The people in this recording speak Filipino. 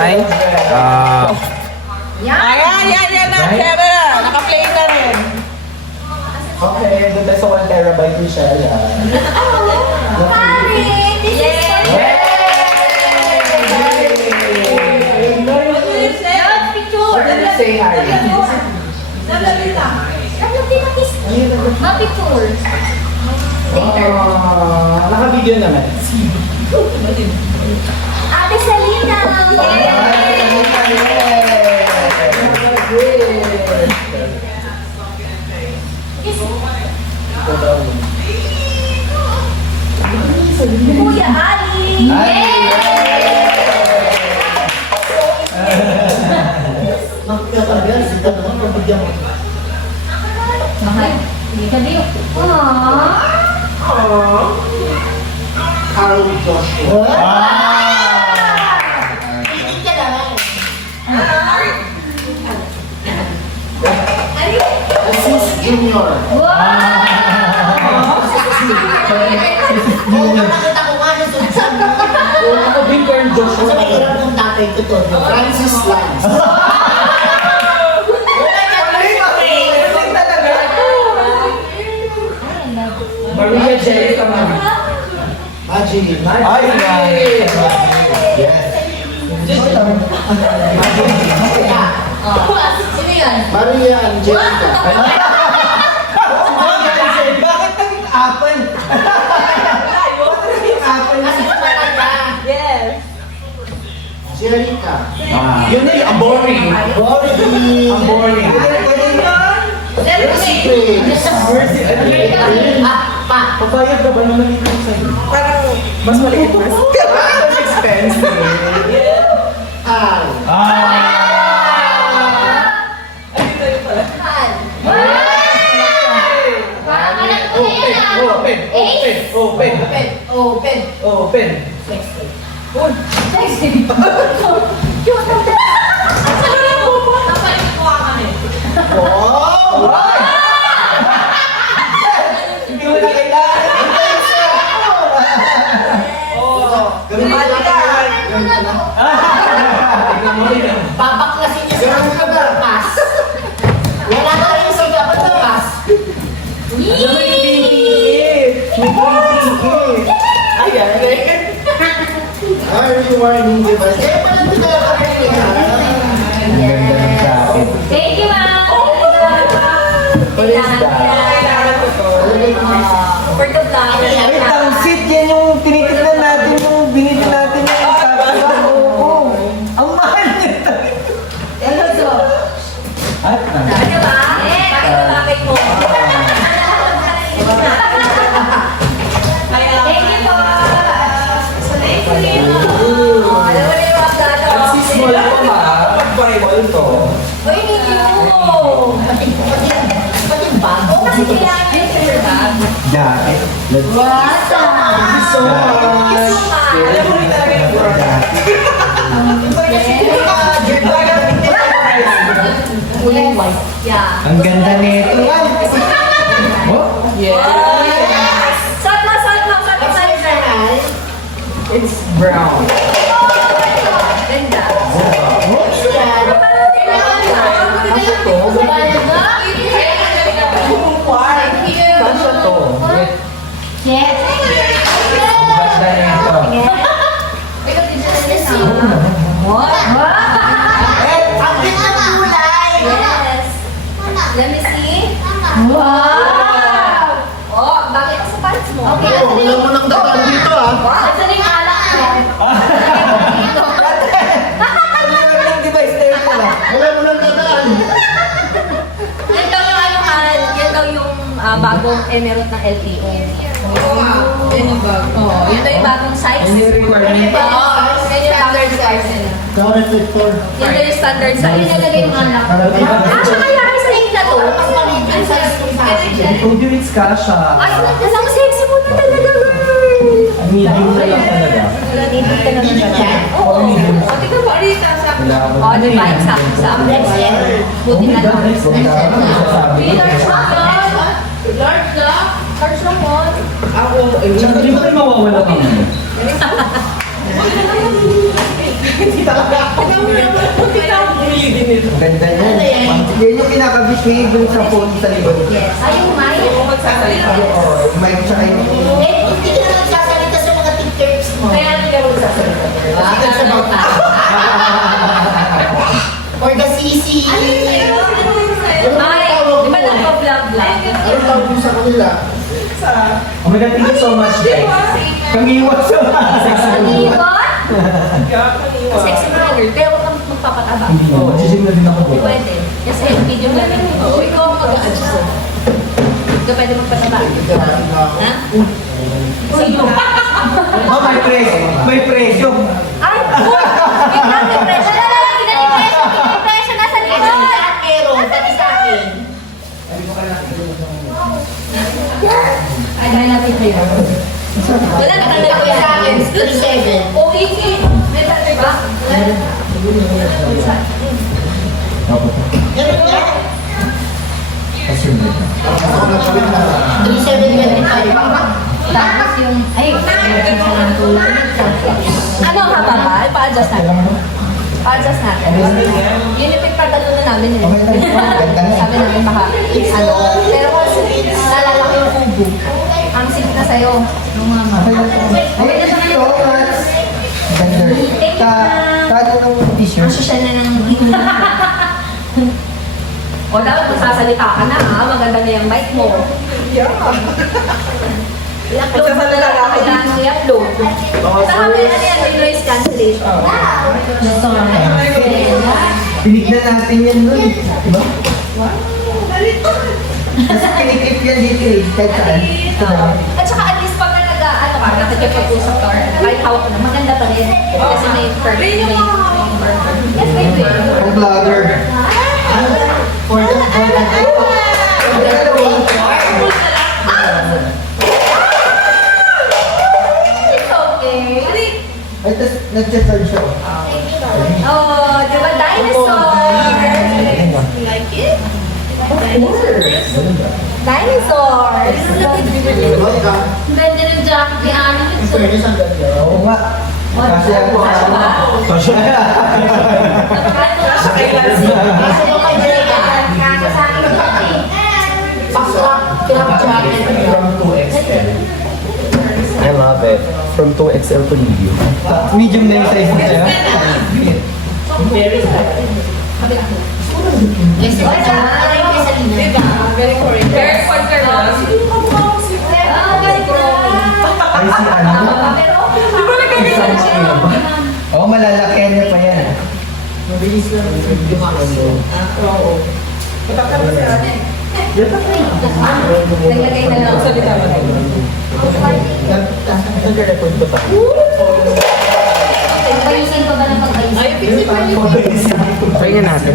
ay Yan na, camera. Naka-play na rin. Okay, doon tayo sa 1 terabyte Michelle. Pare, this is What did you say, Harry? Ma-picture. Naka-video naman. Ate Salina. Kuya Ali. Mahal. Hindi ka din. Carl Joshua. Aziz Junior. Nakita ko nga yung sunsan. Ako din Carl Joshua. Sa mahirap ng tatay ko to. Francis Lance. Maria Jerica Marie. Magic. ay Sino yan? Maria Angelica. bakit naging apple? Kasi namatay ka. Yes. Jerica. Yun na yung boring. Boring. Boring. Mercy Grace. Papayag ka ba nung nakita ko sa'yo? Parang mas maliit mas. Mas expensive. Al. Parang alam ko na yan ah. Open. Sexy. Cute ang Hindi mo na kailangan. Babaklasin niya sa pagpapas. Wala ka rin sa pagpapas. Early warning device. Eh, pala ito na Ang ganda ng jacket. Thank you, ma'am. Kailangan ko to. For the vlog. Ay, tangsit yan yung tinitignan natin yung binili natin yung Oo. Ang mahal nito. At na. Ano ba? Bakit ang bakit mo? Thank you po. Thank you. Alam mo na yung mga plato. Small ko ha. Pag-Bible to. Uy, hindi mo. Pati bag. Oo, kasi kailangan yung sir bag. Jacket. Wasa. So much. Alam mo rin talaga yung brand. Yeah. ang ganda nito. Oh? Yes. Saan na, saan na, saan na, saan na? It's brown. Ganda. Kasya to. Yes. Ganda nito. Ikaw din siya na Ang ganda ng kulay. Yes. Let me see. Wow! Oh, bakit sa pants mo? Okay, Oh, wala mo nang dadaan dito ah. Asa na yung alak ko? Ang device na yun pala. Wala mo nang dadaan. Yan daw yung ano, yan daw yung bagong emerald ng LTO. Yan yung bag. Oh, yan daw yung bagong size. Ano yung requirement? Oo, yan yung standard size nila. Current Victor. Yan daw yung standard size. Yan nalagay yung alak. Saka yung size na to. Ang size ko sa akin. Oh, dude, it's kasha. Ay, ang sexy mo na talaga, girl. Medium na lang talaga. Medium ka naman talaga. Oo. O, tignan mo, Arita, sa akin. Oh, di ba? Sa buti na lang. Large lang. Large lang. Large lang mo. Ako, Tsaka di ba kayo mawawala kang ano? Hindi talaga. Ganda yan. Yan yung kinakabit dun sa phone sa likod. Yes. Ay, yung mic. Kung magsasalita. Oo, mic tsaka yung... Eh, hindi ka na nagsasalita sa mga tips mo. Kaya hindi ako magsasalita. Hindi ka sa bata. Or the CC. Ano yung sa'yo? Ano yung sa'yo? Ay, di ba nagpa-vlog lang? Anong tawag mo sa kanila? Sa... Oh my God, thank you so much, guys. Kangiwas sa Ano ba? Kaniwa. Sexy brother, pero huwag kang magpapataba. Hindi mo, sisig na din ako po. Pwede. Kasi video nga lang. Oo, ikaw ang mag-a-adjust. Ikaw pwede magpataba. Ha? Sino? Oh, may presyo. Ay! Wait lang, may presyo. May presyo nasa likod. Lahat meron, pati sa akin. Ay, dahil natin kayo. Wala na Pati talaga sa akin, 37. Okay, may tatay ba? Meron niya? Assume it. 3725. Tapos yung, ay, ano ang haba ba? Pa-adjust natin. Pa-adjust natin. Yun yung pagpagdalunan namin eh. Sabi namin baka, ano, pero kasi nalalaki yung kubo. Ang sige na sa'yo. Yung mama. Ay, thank you so much. Ganda. Thank you, ma'am. Kano ng Ang t-shirt? social na ng o dapat magsasalita ka na ha, maganda na yung mic mo. I-upload mo na lang ako kailangan mo i-upload. Saka may ano yan, may noise cancellation. Pinignan natin yan nun. Diba? Kasi pinikip yan dito eh. Kahit saan. At saka at least pag ano ka, nakikipag-usap ka or kahit hawak ka na, maganda pa rin. Kasi may perfect, may burger. Yes, baby. Ang vlogger. It's okay. Ay, tas nag-charge siya. Oh, di ba dinosaurs? Like it? Dinosaurs! Ganda ng jacket ni Ani. Oo nga. Kasi ako. Kasi Nasa kay Lancy. Kasi yung kay Drake, Kaya sa akin ito eh. crop jacket. From 2XL. I love it. From 2XL to medium. medium na yung size mo sa'yo. Very sad. Yes, yung kay Salina. Diba? Very Korean. Very conservative. Ah, very good. Ay, si ano? Pero okay. Di ba nagkaganda siya? Oo, malalakihan niya pa yan. Mabilis lang yung ano. Oo. Patakta mo si ate. Naglagay na lang. Salita mo. Nag-record ba tayo? Pag-ayusin ko ba ng pag-ayusin? Ay, pizza pa yun. Try natin.